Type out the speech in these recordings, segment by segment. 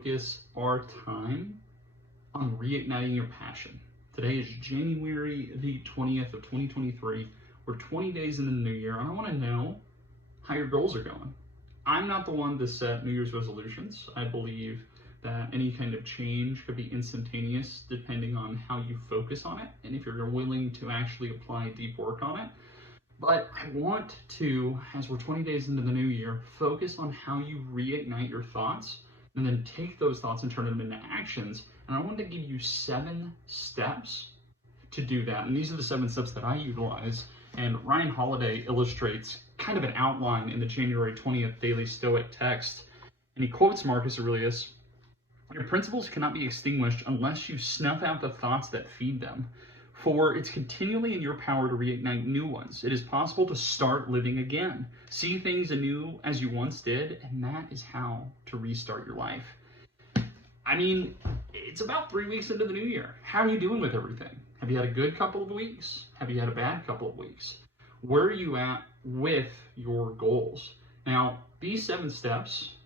focus our time on reigniting your passion. Today is January the 20th of 2023. We're 20 days into the new year, and I want to know how your goals are going. I'm not the one to set New Year's resolutions. I believe that any kind of change could be instantaneous depending on how you focus on it and if you're willing to actually apply deep work on it. But I want to, as we're 20 days into the new year, focus on how you reignite your thoughts and then take those thoughts and turn them into actions. And I want to give you 7 steps to do that. And these are the 7 steps that I utilize. And Ryan Holiday illustrates kind of an outline in the January 20th Daily Stoic text. And he quotes Marcus Aurelius, "Your principles cannot be extinguished unless you snuff out the thoughts that feed them. For it's continually in your power to reignite new ones. It is possible to start living again, see things anew as you once did, and that is how to restart your life." I mean, it's about 3 weeks into the new year. How are you doing with everything? Have you had a good couple of weeks? Have you had a bad couple of weeks? Where are you at with your goals? Now, these 7 steps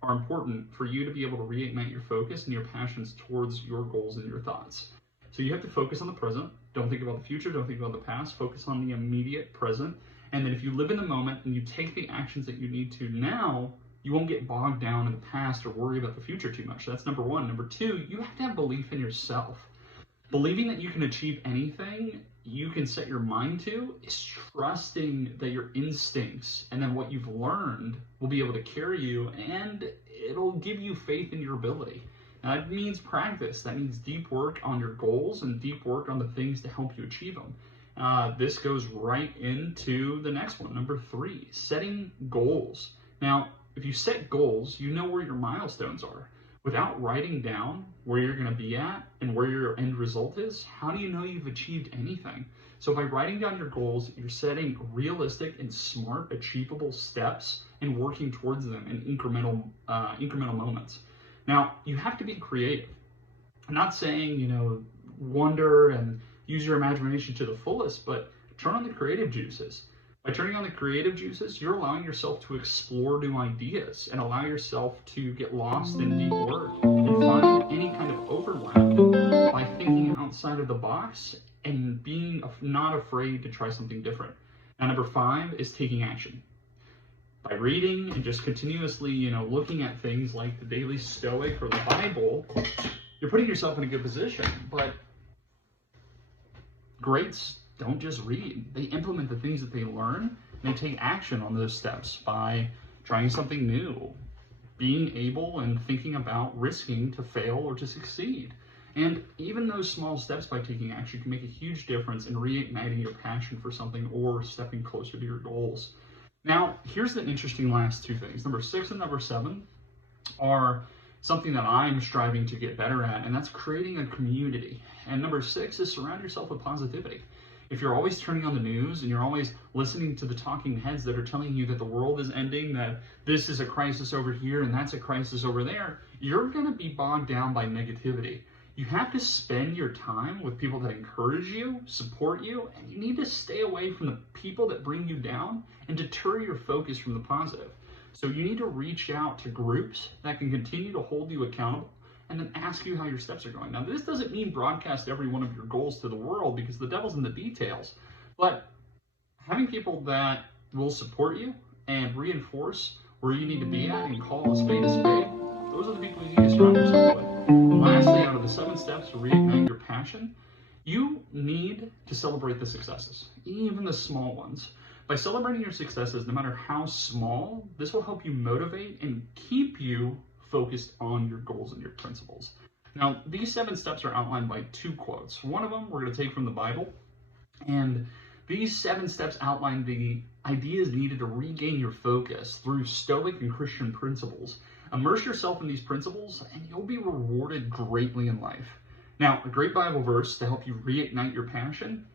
are important for you to be able to reignite your focus and your passions towards your goals and your thoughts. So you have to focus on the present. Don't think about the future. Don't think about the past. Focus on the immediate present. And then if you live in the moment and you take the actions that you need to now, you won't get bogged down in the past or worry about the future too much. That's number 1. Number 2, you have to have belief in yourself. Believing that you can achieve anything you can set your mind to is trusting that your instincts and then what you've learned will be able to carry you, and it'll give you faith in your ability. Now, that means practice. That means deep work on your goals and deep work on the things to help you achieve them. This goes right into the next one, number 3, setting goals. Now, if you set goals, you know where your milestones are. Without writing down where you're going to be at and where your end result is, how do you know you've achieved anything? So by writing down your goals, you're setting realistic and smart, achievable steps and working towards them in incremental moments. Now, you have to be creative. I'm not saying, wonder and use your imagination to the fullest, but turn on the creative juices. By turning on the creative juices, you're allowing yourself to explore new ideas and allow yourself to get lost in deep work and find any kind of overlap by thinking outside of the box and being not afraid to try something different. Now, number 5 is taking action. By reading and just continuously, looking at things like the Daily Stoic or the Bible, you're putting yourself in a good position. But greats don't just read. They implement the things that they learn, and they take action on those steps by trying something new, being able and thinking about risking to fail or to succeed. And even those small steps by taking action can make a huge difference in reigniting your passion for something or stepping closer to your goals. Now, here's the interesting last 2 things. Number 6 and number 7 are something that I'm striving to get better at, and that's creating a community. And number 6 is surround yourself with positivity. If you're always turning on the news and you're always listening to the talking heads that are telling you that the world is ending, that this is a crisis over here and that's a crisis over there, you're going to be bogged down by negativity. You have to spend your time with people that encourage you, support you, and you need to stay away from the people that bring you down and deter your focus from the positive. So you need to reach out to groups that can continue to hold you accountable and then ask you how your steps are going. Now, this doesn't mean broadcast every one of your goals to the world because the devil's in the details, but having people that will support you and reinforce where you need to be at and call a spade, those are the people you need to surround yourself with. And lastly, out of the 7 steps to reignite your passion, you need to celebrate the successes, even the small ones. By celebrating your successes, no matter how small, this will help you motivate and keep you focused on your goals and your principles. Now, these 7 steps are outlined by 2 quotes. One of them we're going to take from the Bible, and these 7 steps outline the ideas needed to regain your focus through Stoic and Christian principles. Immerse yourself in these principles, and you'll be rewarded greatly in life. Now, a great Bible verse to help you reignite your passion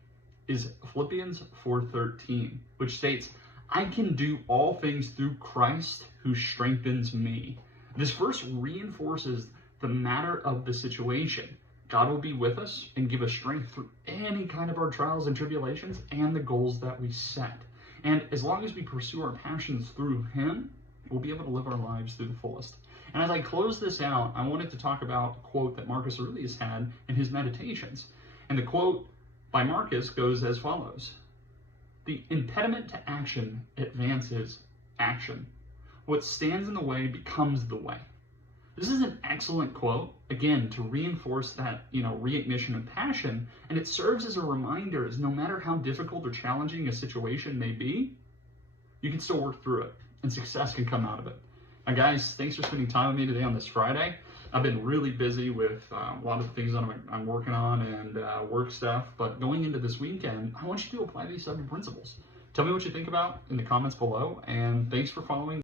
is Philippians 4:13, which states, "I can do all things through Christ who strengthens me." This verse reinforces the matter of the situation. God will be with us and give us strength through any kind of our trials and tribulations and the goals that we set. And as long as we pursue our passions through Him, we'll be able to live our lives through the fullest. And as I close this out, I wanted to talk about a quote that Marcus Aurelius had in his Meditations. And the quote by Marcus goes as follows: "The impediment to action advances action. What stands in the way becomes the way." This is an excellent quote, again, to reinforce that, reignition of passion. And it serves as a reminder as no matter how difficult or challenging a situation may be, you can still work through it and success can come out of it. Now, guys, thanks for spending time with me today on this Friday. I've been really busy with a lot of the things that I'm working on and work stuff, but going into this weekend, I want you to apply these 7 principles. Tell me what you think about in the comments below, and thanks for following.